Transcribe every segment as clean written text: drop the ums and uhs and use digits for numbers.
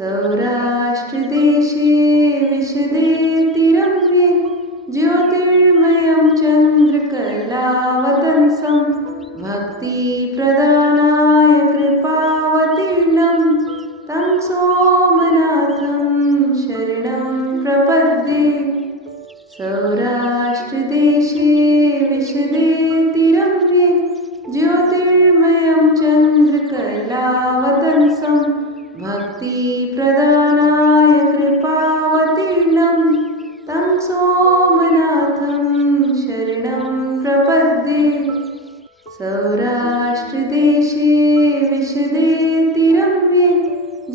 सौराष्ट्रदेशे विशदे तिरङ्गे ज्योतिर्मयं चन्द्रकलावतंसं भक्तिप्रदानाय कृपावतीर्णं तं सोमनाथं शरणं प्रपद्ये। सौराष्ट्रदेशे विशदे तिरङ्गे ज्योतिर्मयं चन्द्रकलावतंसं भक्तिप्रदानाय कृपावतीर्णं तं सोमनाथं शरणं प्रपद्ये। सौराष्ट्रदेशे विशदे तिरङ्गे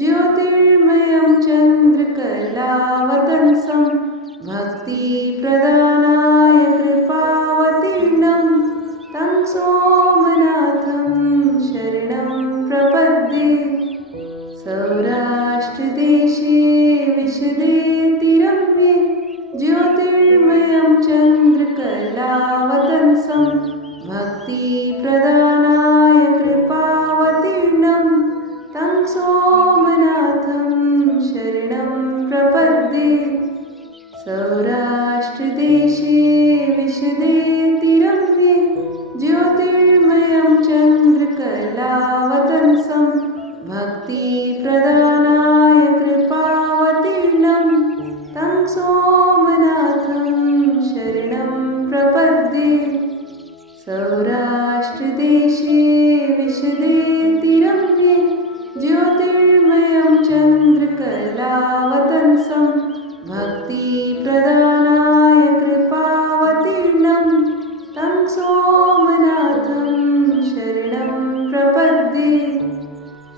ज्योतिर्मयं चन्द्रकलावतंसं भक्तिप्रदानाय कृपावतीर्णं तं सोमनाथं शरणं प्रपद्ये। सौराष्ट्रदेशे विशदे तिरङ्गे ज्योतिर्मयं चन्द्रकलावतंसं भक्तिप्रदानाय कृपावतीर्णं तं सोमनाथं शरणं प्रपद्ये। सौराष्ट्रदेशे विशदे तिरङ्गे ज्योतिर्मयं चन्द्रकलावतंसं भक्तिप्रदानाय कृपावतीर्णं तं सोमनाथं शरणं प्रपद्ये। सौराष्ट्रदेशे विशदे तिरङ्गे ज्योतिर्मयं चन्द्रकलावतंसं भक्तिप्रदानाय कृपावतीर्णं तं सोमनाथं शरणं प्रपद्ये।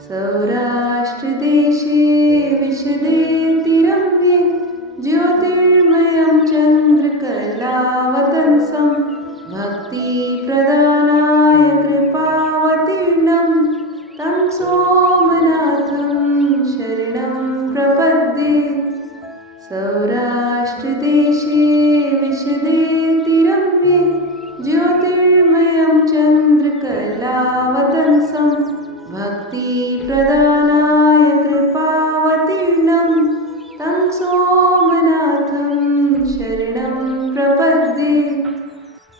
सौराष्ट्रदेशे विशदे तिरङ्गे ज्योतिर्मयं चन्द्रकलावतंसं भक्तिप्रदानाय कृपावतीर्णं तं सोमनाथं शरणं प्रपद्ये। सौराष्ट्रदेशे विशदे तिरङ्गे ज्योतिर्मयं चन्द्रकलावतंसं भक्तिप्रदानाय कृपावतीर्णं तं सोमनाथं शरणं प्रपद्ये।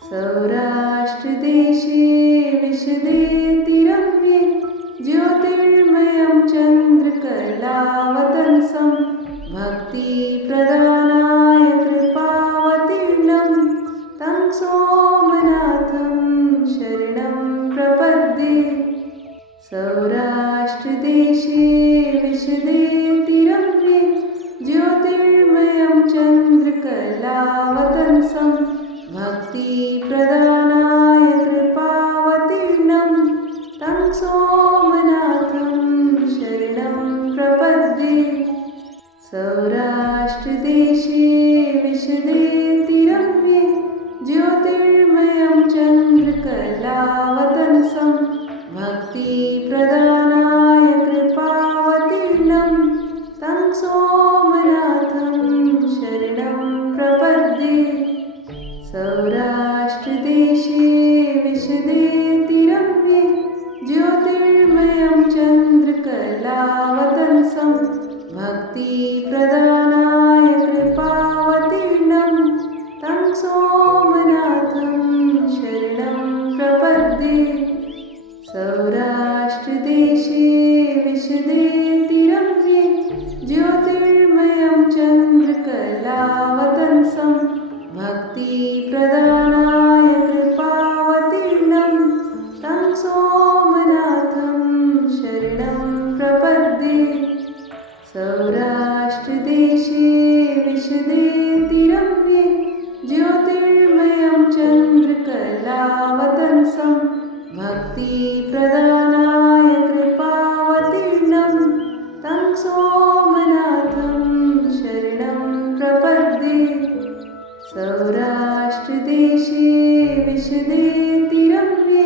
सौराष्ट्रदेशे विशदे तिरङ्गे ज्योतिर्मयं चन्द्रकलावतंसं भक्तिप्रदानाय कृपावतीर्णं तं सोमनाथं शरणं प्रपद्ये। सौराष्ट्रदेशे विशदे तिरङ्गे ज्योतिर्मयं चन्द्रकलावतंसं भक्तिप्रदानाय कृपावतीर्णं तं सोमनाथं शरणं प्रपद्ये। सौराष्ट्रदेशे विशदे तिरङ्गे ज्योतिर्मयं चन्द्रकलावतंसं भक्तिप्रदानाय कृपावतीर्णं तं सोमनाथं शरणं प्रपद्ये। सौराष्ट्रदेशे विशदे तिरङ्गे ज्योतिर्मयं चन्द्रकलावतंसं भक्तिप्रदानाय कृपावतीर्णं तं सोमनाथं शरणं प्रपद्ये। सौराष्ट्रदेशे विशदे तिरङ्गे ज्योतिर्मयं चन्द्रकलावतंसं भक्तिप्रदानाय कृपावतीर्णं तं सोमनाथं शरणं प्रपद्ये। सौराष्ट्रदेशे विशदे तिरङ्गे ज्योतिर्मयं चन्द्रकलावतंसं भक्तिप्रदानाय कृपावतीर्णं तं सोमनाथं शरणं प्रपद्ये। सौराष्ट्रदेशे विशदे तिरङ्गे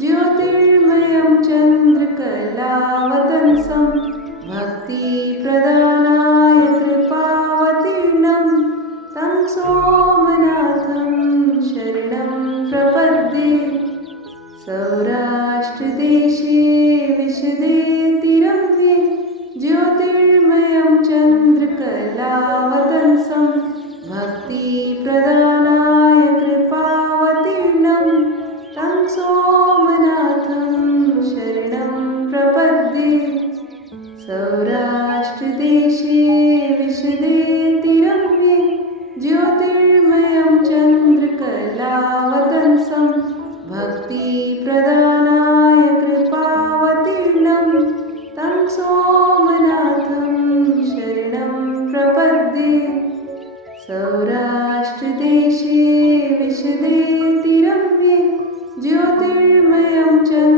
ज्योतिर्मयं चन्द्रकलावतंसं भक्तिप्रदानाय कृपावतीर्णं तं सोमनाथं शरणं प्रपद्ये। सौराष्ट्रदेशे विशदे तिरङ्गे ज्योतिर्मयं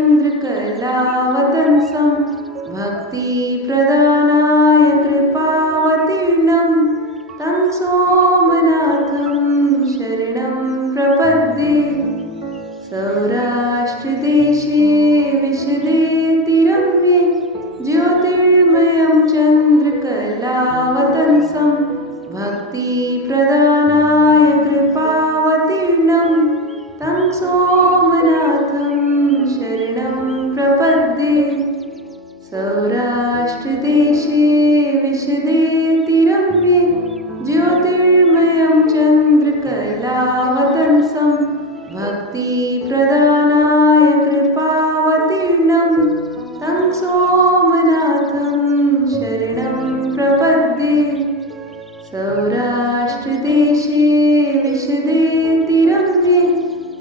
चन्द्रकलावतंसं भक्तिप्रदानाय कृपावतीर्णं तं सोमनाथं शरणं प्रपद्ये। सौराष्ट्रदेशे विशदे तिरम्ये ज्योतिर्मयं चन्द्रकलावतंसं भक्तिप्रदानाय कृपावतीर्णं तं सोमनाथं शरणं प्रपद्ये। सौराष्ट्रदेशे विशदे तिरम्ये ज्योतिर्मयं चन्द्रकलावतंसं भक्तिप्रदानाय कृपावतीर्णं तं सोमनाथं शरणं प्रपद्ये। सौराष्ट्रदेशे विशदे तिरम्ये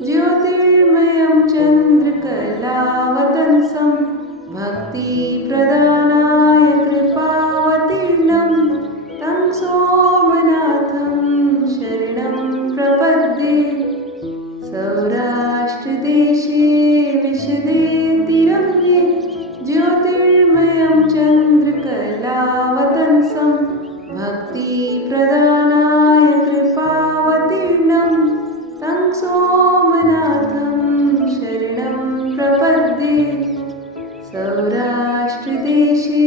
ज्योतिर्मयं चन्द्रकलावतंसं भक्तिप्रदानाय कृपावतीर्णं तं सोमनाथं शरणं प्रपद्ये। सौराष्ट्रदेशे विशदे तिरम्ये ज्योतिर्मयं चन्द्रकलावतंसं भक्तिप्रदानाय कृपावतीर्णं तं सोमनाथं शरणं प्रपद्ये। सौराष्ट्रदेशे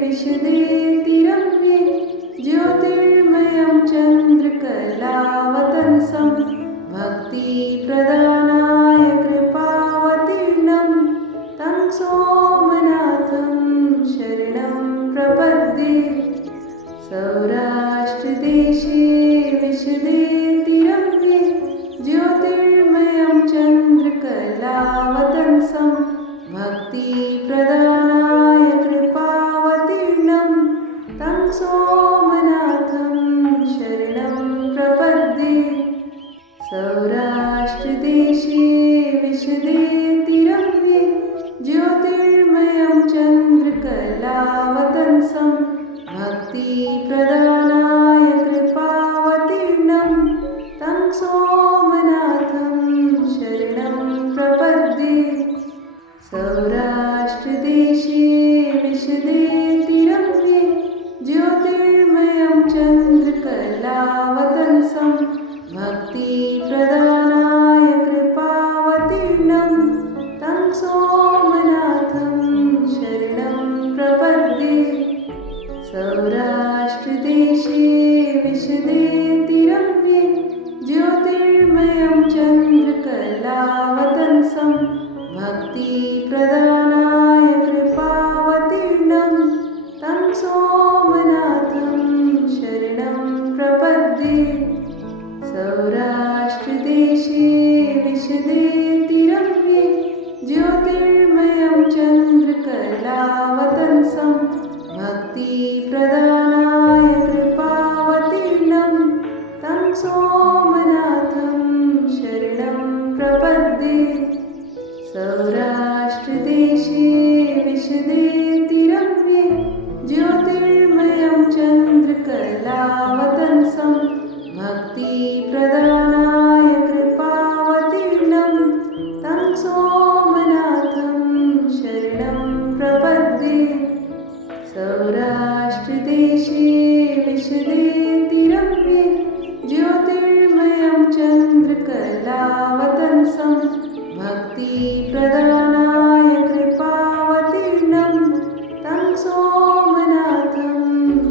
विशदे तिरम्ये ज्योतिर्मयं चन्द्रकलावतंसं भक्तिप्रदानाय कृपावतीर्णं तं सोमनाथं शरणं प्रपद्ये। सौराष्ट्रदेशे विशदे तिरम्ये ज्योतिर्मयं चन्द्रकलावतंसं भक्तिप्रदानाय कृपावतीर्णं तं सोमनाथं शरणं प्रपद्ये। सौराष्ट्रदेशे विशदे तिरम्ये ज्योतिर्मयं चन्द्रकलावतंसं भक्तिप्रदानाय कृपावतीर्णं तं सोमनाथं शरणं प्रपद्ये। सौराष्ट्रदेशे विशदे तिरम्ये ज्योतिर्मयं चन्द्रकलावतंसं भक्तिप्रदानाय कृपावतीर्णं तं सोमनाथं शरणं प्रपद्ये। सौराष्ट्रदेशे विशदे तिरम्ये ज्योतिर्मयं चन्द्रकलावतंसं भक्तिप्रदानाय कृपावतीर्णं तं सोमनाथं शरणं प्रपद्ये। सौराष्ट्रदेशे विशदे तिरम्ये ज्योतिर्मयं चन्द्रकलावतंसं भक्तिप्रदानाय कृपावतीर्णं तं सोमनाथं शरणं प्रपद्ये। सौराष्ट्रदेशे विशदे तिरम्ये ज्योतिर्मयं चन्द्रकलावतंसं भक्तिप्रदानाय कृपावतीर्णं तं सोमनाथं शरणं प्रपद्ये। सौराष्ट्रदेशे विशदे तिरम्ये ज्योतिर्मयं चन्द्रकलावतंसं भक्तिप्रदानाय कृपावतीर्णं तं सोमनाथं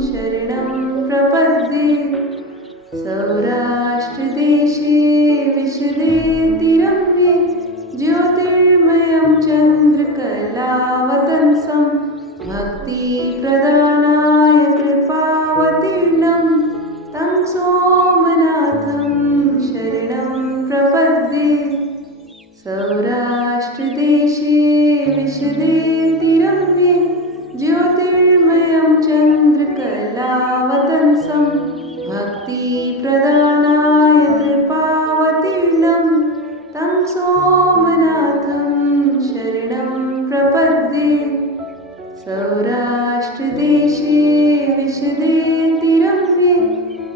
शरणं प्रपद्ये। सौराष्ट्रदेशे विशदे तिरम्ये ज्योतिर्मयं चन्द्रकलावतंसं भक्तिप्रदानाय कृपावतीर्णं तं सोमनाथं शरणं प्रपद्ये। सौराष्ट्रदेशे विशदे तिरम्ये ज्योतिर्मयं चन्द्रकलावतंसं भक्तिप्रदानाय कृपावतीर्णं तं सोमनाथं शरणं प्रपद्ये। सौराष्ट्रदेशे विशदे तिरम्ये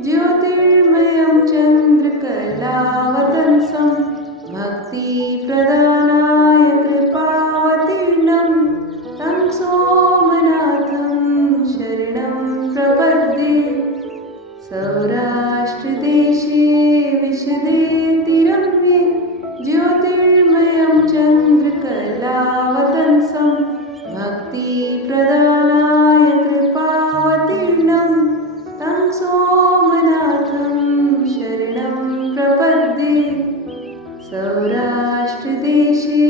ज्योतिर्मयं चन्द्रकलावतंसं भक्तिप्रदानाय कृपावतीर्णं तत्सं भक्तिप्रदानाय कृपावतीर्णं तं सोमनाथं शरणं प्रपद्ये। सौराष्ट्रदेशे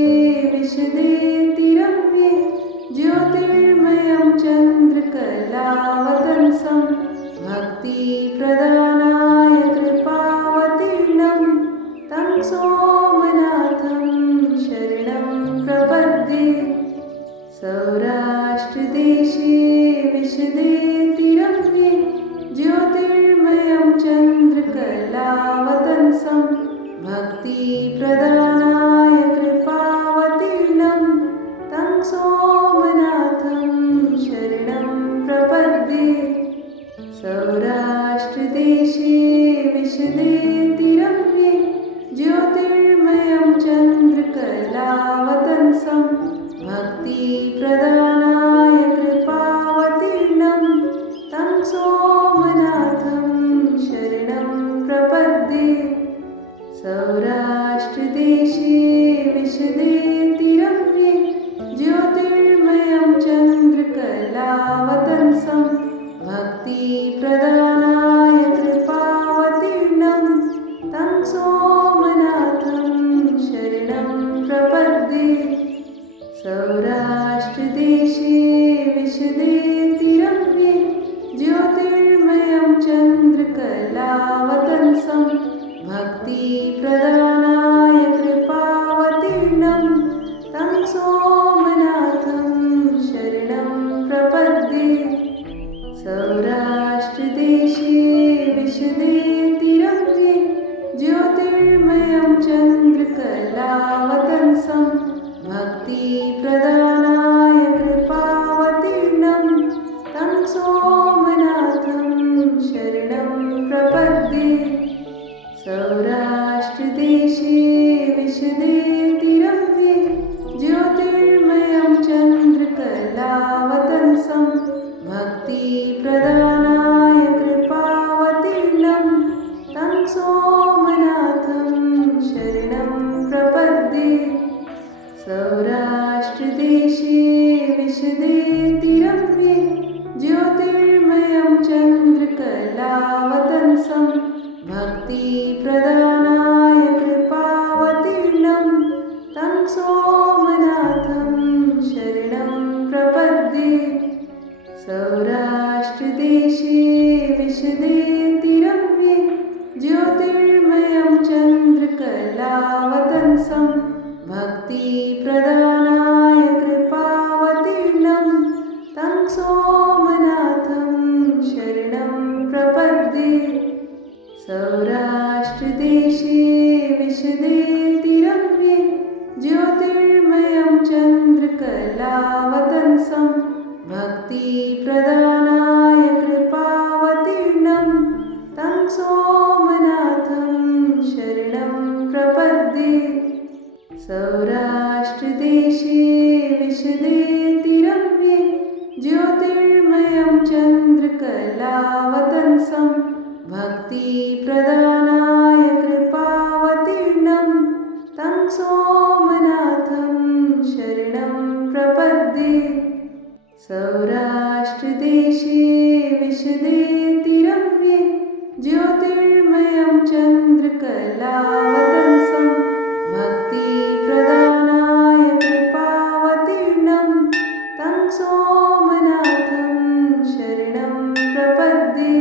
विशदे तिरम्ये ज्योतिर्मयं चन्द्रकलावतंसं भक्तिप्रदानाय कृपावतीर्णं तं सोमनाथं शरणं प्रपद्ये। सौराष्ट्रदेशे विशदे तिरम्ये ज्योतिर्मयं चन्द्रकलावतंसं भक्तिप्रदानाय कृपावतीर्णं तं सोमनाथं शरणं प्रपद्ये। सौराष्ट्रदेशे विशदे तिरम्ये ज्योतिर्मयं चन्द्रकलावतंसं भक्तिप्रदानाय कृपावतीर्णं तं सोमनाथं शरणं प्रपद्ये। सौराष्ट्रदेशे विशदे तिरम्ये ज्योतिर्मयं चन्द्रकलावतंसं भक्तिप्रदानाय कृपावतीर्णं तं सोमनाथं शरणं प्रपद्ये। सौराष्ट्रदेशे विशदे तिरम्ये ज्योतिर्मयं चन्द्रकलावतंसं भक्तिप्रदानाय कृपावतीर्णं तं सोमनाथं शरणं प्रपद्ये। सौराष्ट्रदेशे विशदे तिरम्ये ज्योतिर्मयं चन्द्रकलावतंसं भक्तिप्रदानाय कृपावतीर्णं तं सोमनाथं शरणं प्रपद्ये। सौराष्ट्रदेशे विशदे तिरम्ये ज्योतिर्मयं चन्द्रकलावतंसं भक्तिप्रदानाय कृपावतीर्णं तं सोमनाथं शरणं प्रपद्ये। सौराष्ट्रदेशे विशदे तिरम्ये ज्योतिर्मयं चन्द्रकलावतंसं भक्तिप्रदानाय कृपावतीर्णं तं सोमनाथं शरणं प्रपद्ये। सौराष्ट्रदेशे विशदे तिरम्ये ज्योतिर्मयं चन्द्रकलावतंसं भक्तिप्रदानाय कृपावतीर्णं तं सोमनाथं शरणं प्रपद्ये। सौराष्ट्रदेशे विशदे तिरम्ये ज्योतिर्मयं चन्द्रकलावतंसं भक्तिप्रदानाय कृपावतीर्णं तं सोमनाथं शरणं प्रपद्ये। सौराष्ट्रदेशे विशदे तिरम्ये ज्योतिर्मयं चन्द्रकलावतंसं भक्तिप्रदानाय कृपावतीर्णं तं सोमनाथं शरणं प्रपद्ये। सौराष्ट्रदेशे विशदे तिरम्ये ज्योतिर्मयं चन्द्रकलावतंसं भक्तिप्रदानाय कृपावतीर्णं तं सोमनाथं शरणं प्रपद्ये।